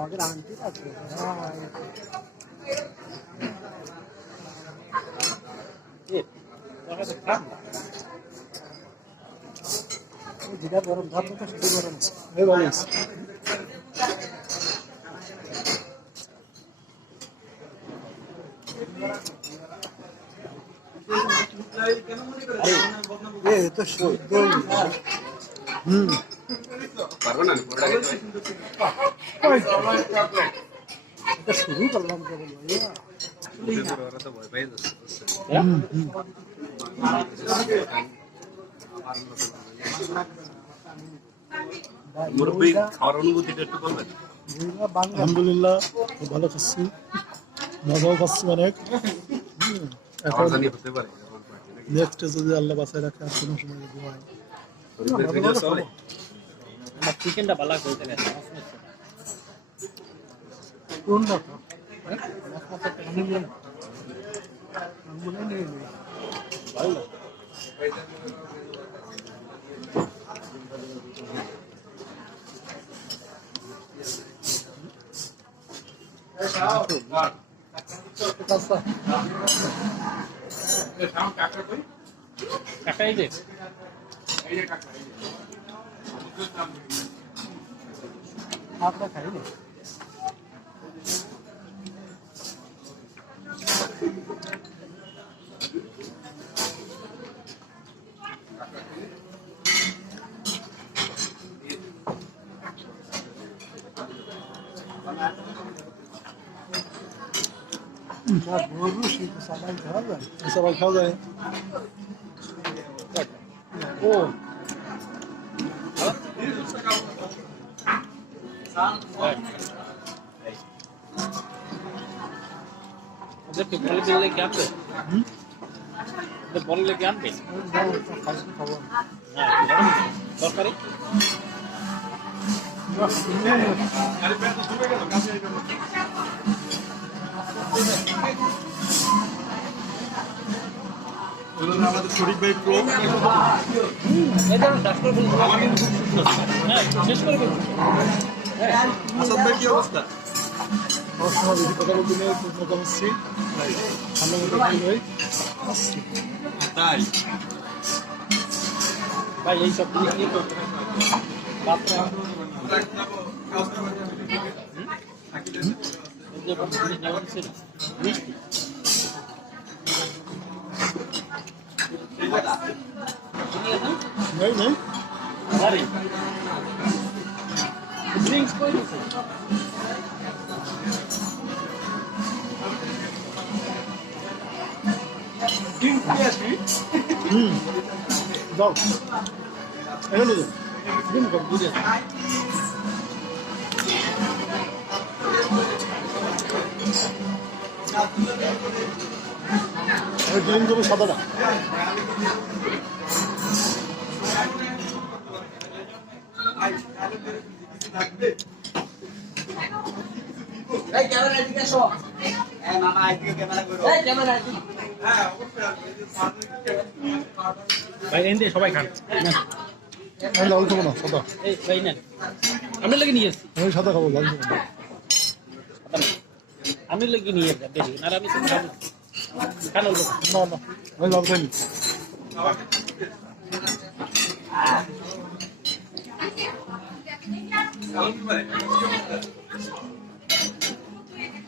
আমাদের আন্টি আছে যেটা গরম ভাত তো শুধু গরম ভালো তো শুদ্ধ পারবো না এটা শুরু করলাম কেবল ভাইয়া আলহামদুলিল্লাহ খুব ভালো খাচ্ছি, মজাও পাচ্ছি অনেক। এখন নেক্সটে যদি আল্লাহ বাঁচায় রাখে আর কোনো সময় যদি হয় চিকেনটা ভালো লাগবে কোন ভালো কাকাই দে আপনার খাই না গরু সেটা সবাই খাওয়া যায় সবাই খাওয়া যায়। ও ওদেরকে বলে দিলে কি আনবে বললে কি আনবে খবর সরকারি আমাদের শরীফ ভাই প্রো শেষ করে আসাদ ভাই কি অবস্থা? আমার সময় বেশি কথা বলতে নেই, খুব মজা হচ্ছি, ঠান্ডা মতো ভাই আসছি। তাই ভাই এই সব জিনিস নিয়ে তো মিষ্টি নেই নেই আরে ড্রিঙ্কস করে দিছে যাও এখানে যাও ড্রিঙ্ক করে বুঝে ড্রিঙ্ক দেবো সাদাটা। ভাই এনে সবাই খান আমি লাল খাবো না, সাদা। এই ভাই নেন আমি লাগি নিয়ে এসেছি আমি সাদা খাবো, লাল খাবো না। আমি লাগি নিয়ে এসেছি বেশি আর আমি খাবো খান না না আমি লাল খাইনি।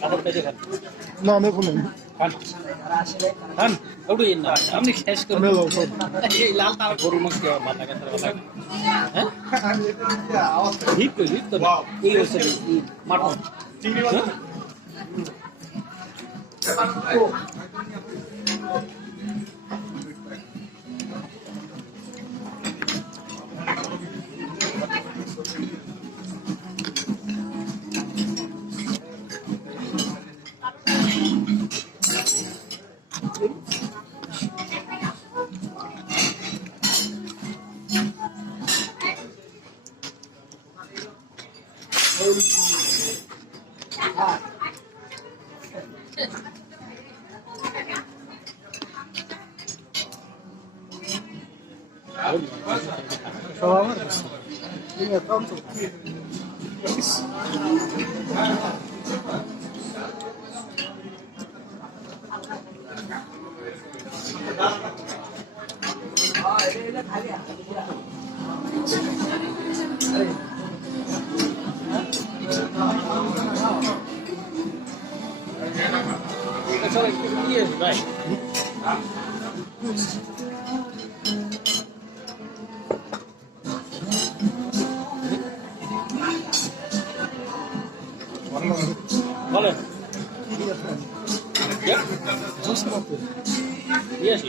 খাবার পেয়ে খান না আমি এখন নেই। খান খান ওটাই না আপনি শেষ করুন আমি লাল খাবো। এই লাল তার গরু মাংস মাথা কাছে কথা হ্যাঁ ঠিক কই ঠিক তো এই হচ্ছে মাটন সব আমার কাছে ভাই বলেন দিয়ে আসি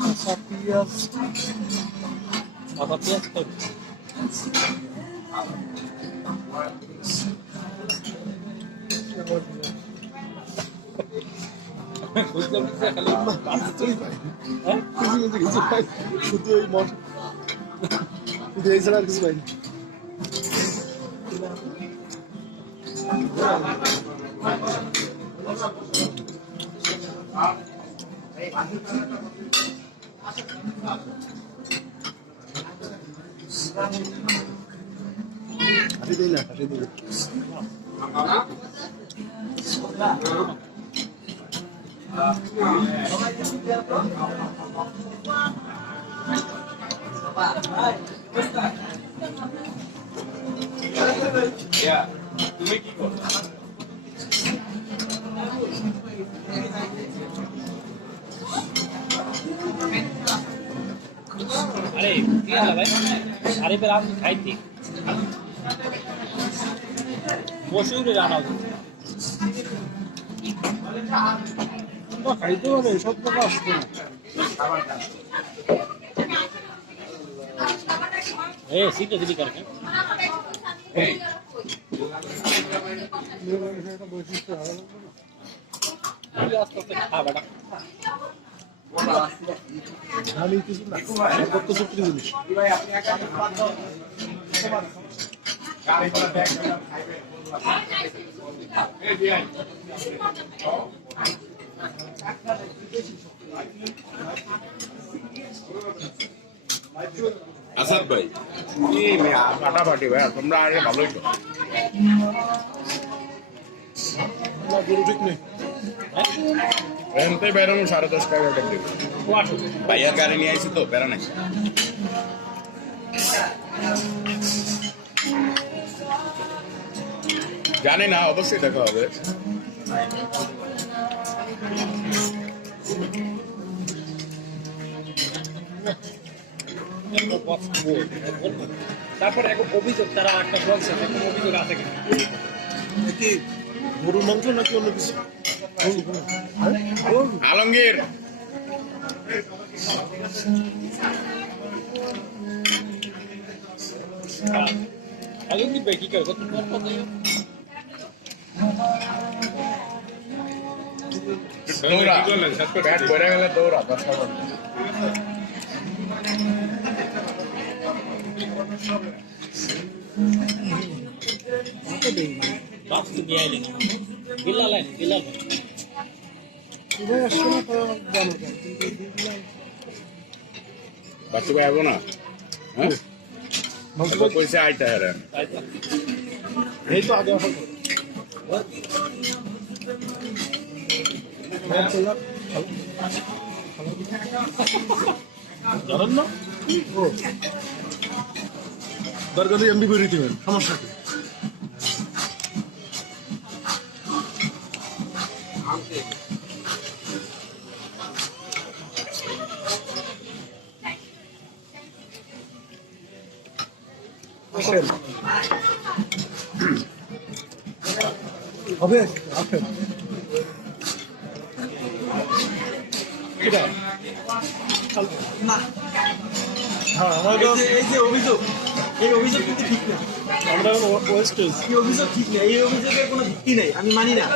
কাঁচা পেঁয়াজ আবার পেঁয়াজ খাবি বুঝলাম না খালি কিছুই পাই কিছু পাই শুধু এই মশলা শুধু এই ছাড়া আর কিছু পাইনি কাটি দিই না কাটি দিই তুমি কি করো? আরে কি হলো ভাই আরে বের আমি খাইতি বসুরে রান্না খাইতে পারে সব টাকা আসবে না এ সিটে দিলি করে বৈশিষ্ট্য আস্তে আস্তে খাবাটা আমি কিছু না কত সত্যি জিনিস আসাদ ভাই কি ফাটাফাটি ভাই তোমরা আগে ভালোই তো গরু ঠিক নেই এনতে বেরোনো 10:30 টাকা দেবে ভাইয়া গাড়ি নিয়ে আইছি তো বেড়া নাই জানি না অবশ্যই দেখা হবে তারপরে এখন অভিযোগ তারা একটা বলছে এখন অভিযোগ আছে কিনা কি গরুর মাংস নাকি অন্য কিছু আলমগীর আগে কি বেকি করে কত কথা দৌড়া ব্যাট করে গেলে দৌড়া 10 টা বাস নিয়ে আইলে বিল্লাল আইলে বিল্লাল ভাই আসছে না তো জানো বাচ্চা ভাই আবো না হ্যাঁ মাংস কইছে আইতা হেরা এই তো আগে আসা জানেন না ও দরকার এমবি করে দিবেন সমস্যা কি আপেল হবে আপেল এটা হ্যাঁ আমাদের এই যে অভিযোগ এই অভিযোগ কিন্তু ঠিক না আমরা ওয়েস্টেজ এই অভিযোগ ঠিক না এই অভিযোগের কোনো ভিত্তি নেই আমি মানি না